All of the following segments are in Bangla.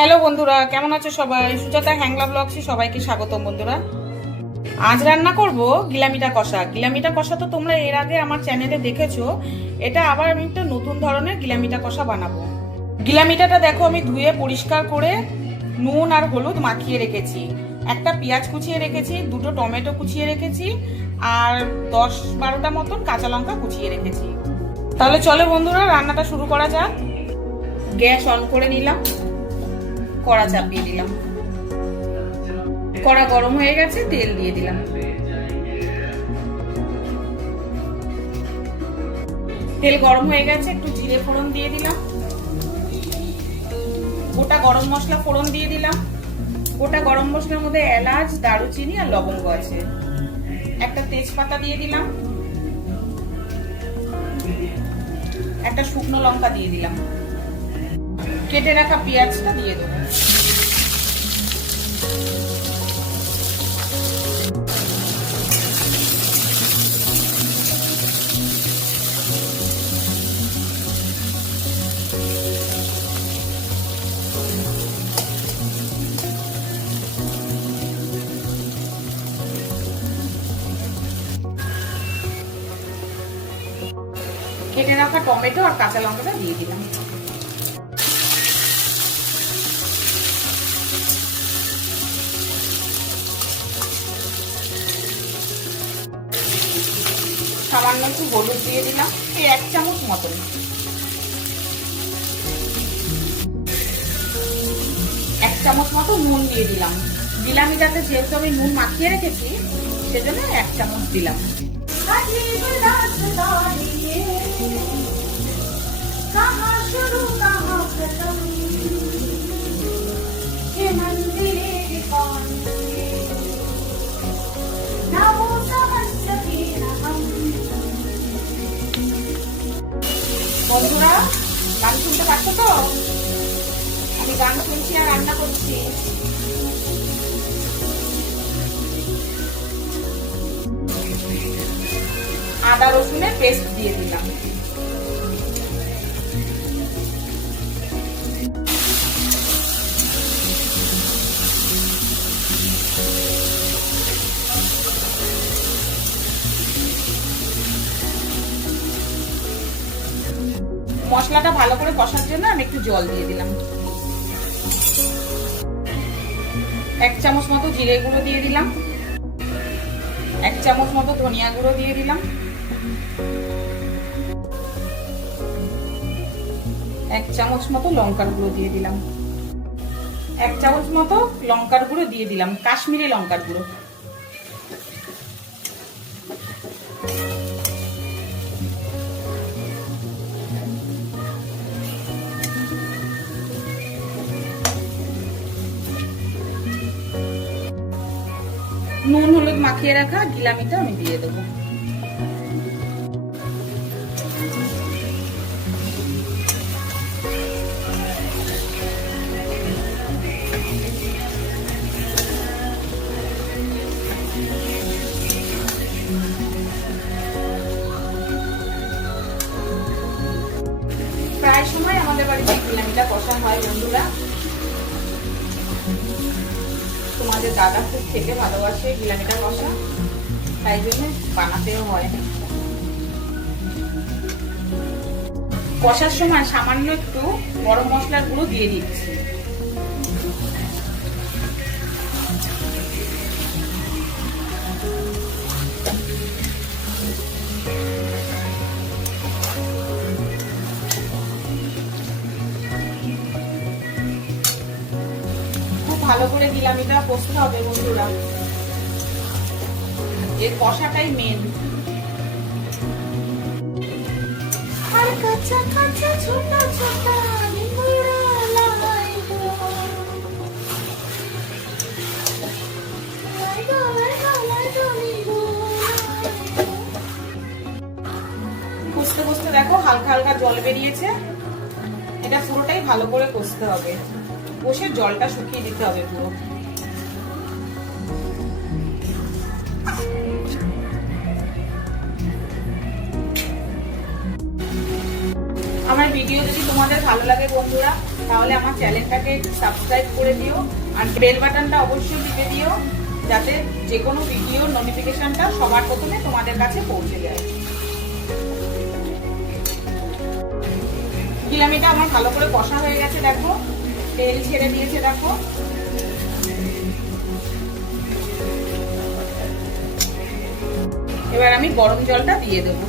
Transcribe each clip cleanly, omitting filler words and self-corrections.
হ্যালো বন্ধুরা, কেমন আছো সবাই? সুজাতা হ্যাংলা ব্লগসে সবাইকে স্বাগতম বন্ধুরা। আজ রান্না করব গিলামিটা কষা। গিলামিটা কষা তো তোমরা এর আগে আমার চ্যানেলে দেখেছো। এটা আবার আমি একটা নতুন ধরনের গিলামিটা কষা বানাবো। গিলামিটাটা দেখো আমি ধুয়ে পরিষ্কার করে নুন আর হলুদ মাখিয়ে রেখেছি। একটা পেঁয়াজ কুচিয়ে রেখেছি, দুটো টমেটো কুচিয়ে রেখেছি, আর 10-12টা মতন কাঁচা লঙ্কা কুচিয়ে রেখেছি। তাহলে চলো বন্ধুরা, রান্নাটা শুরু করা যাক। গ্যাস অন করে নিলাম, কড়া চাপিয়ে দিলাম। কড়া গরম হয়ে গেছে, তেল দিয়ে দিলাম। তেল গরম হয়ে গেছে, একটু জিরে ফোড়ন দিয়ে দিলাম। গোটা গরম মশলা ফোড়ন দিয়ে দিলাম। গোটা গরম মশলার মধ্যে এলাচ, দারুচিনি আর লবঙ্গ আছে। একটা তেজপাতা দিয়ে দিলাম। একটা শুকনো লঙ্কা দিয়ে দিলাম। কেটে রাখা পেঁয়াজটা দিয়ে দেবো। কেটে রাখা টমেটো আর কাঁচা লঙ্কাটা দিয়ে দিলাম। সামান্য একটু হলুদ দিয়ে দিলাম, এই 1 চামচ মতন। এক চামচ মতো নুন দিয়ে দিলাম। গিলামিটাতে যেহেতু আমি নুন মাখিয়ে রেখেছি, সেজন্য 1 চামচ দিলাম। বন্ধুরা, গান শুনতে পাচ্ছ তো? আমি গান শুনছি আর রান্না করছি। আদা রসুনের পেস্ট দিয়ে দিলাম। মশলাটা ভালো করে কষার জন্য আমি একটু জল দিয়ে দিলাম। 1 চামচ মতো জিরে গুঁড়ো দিয়ে দিলাম। 1 চামচ মতো ধনিয়া গুঁড়ো দিয়ে দিলাম। 1 চামচ মতো লঙ্কার গুঁড়ো দিয়ে দিলাম। 1 চামচ মতো লঙ্কার গুঁড়ো দিয়ে দিলাম, কাশ্মীরি লঙ্কার গুঁড়ো। নুন হলুদ মাখিয়ে রাখা গিলামিটা আমি দিয়ে দেবো। প্রায় সময় আমাদের বাড়িতে গিলামিটা কষা হয় বন্ধুরা। তোমাদের দাদা খুব খেতে ভালোবাসে গিলামিটা কষা, তাই জন্য বানাতেও হয়। কষার সময় সামান্য একটু গরম মশলার গুঁড়ো দিয়ে দিচ্ছি। ভালো করে গিলামিটা কষতে হবে বন্ধুরা, এর কষাটাই মেন। কষতে কষতে দেখো হালকা হালকা জল বেরিয়েছে। এটা পুরোটাই ভালো করে কষতে হবে, কষে জলটা শুকিয়ে দিতে হবে পুরো। আমার ভিডিও যদি তোমাদের ভালো লাগে বন্ধুরা, তাহলে আমার চ্যানেলটাকে সাবস্ক্রাইব করে দিও আর বেল বাটনটা অবশ্যই টিপে দিও, যাতে যে কোনো ভিডিওর নোটিফিকেশনটা সবার প্রথমে তোমাদের কাছে পৌঁছে যায়। গিলামিটা আমার ভালো করে কষা হয়ে গেছে, দেখো তেল ছেড়ে দিয়েছে। দেখো এবার আমি গরম জলটা দিয়ে দেবো।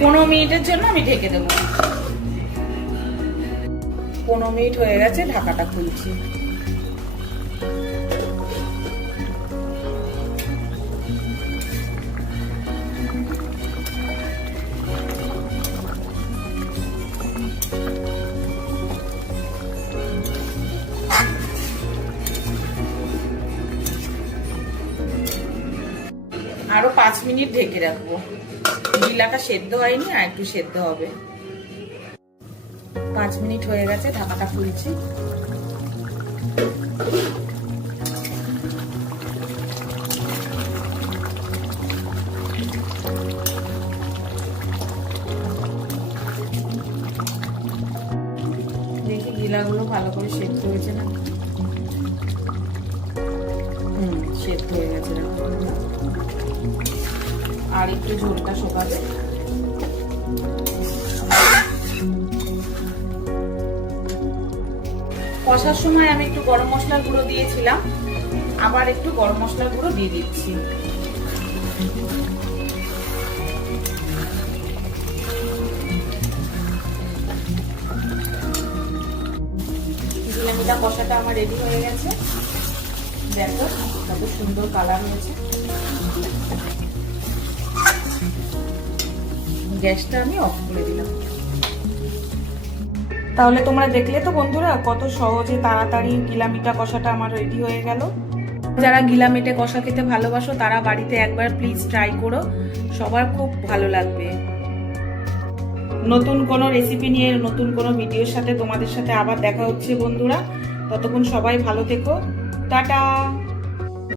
পনেরো মিনিটের জন্য আমি ঢেকে দেবো। 15 মিনিট হয়ে গেছে, ঢাকাটা খুলছি। আরো 5 মিনিট ঢেকে রাখবো। গিলাটা সেদ্ধ হয়নি, আর একটু সেদ্ধ হবে। 5 মিনিট হয়ে গেছে, ঢাকাটা খুলছি। দেখি গিলাগুলো ভালো করে সেদ্ধ হয়েছে না। সেদ্ধ হয়ে গেছে। আর একটু ঝোলটা শুকাবে। কষার সময় আমি একটু গরম মশলার গুঁড়ো দিয়েছিলাম, আবার একটু গরম মশলার গুঁড়ো দিয়ে দিচ্ছি। গিলামিটা কষাটা আমার রেডি হয়ে গেছে। দেখো কত সুন্দর কালার হয়েছে। গ্যাসটা আমি অফ করে দিলাম। তাহলে তোমরা দেখলে তো বন্ধুরা, কত সহজে তাড়াতাড়ি গিলামিটা কষাটা আমার রেডি হয়ে গেল। যারা গিলামিটে কষা খেতে ভালোবাসো তারা বাড়িতে একবার প্লিজ ট্রাই করো, সবার খুব ভালো লাগবে। নতুন কোনো রেসিপি নিয়ে নতুন কোনো ভিডিওর সাথে তোমাদের সাথে আবার দেখা হচ্ছে বন্ধুরা। ততক্ষণ সবাই ভালো থেকো, টাটা।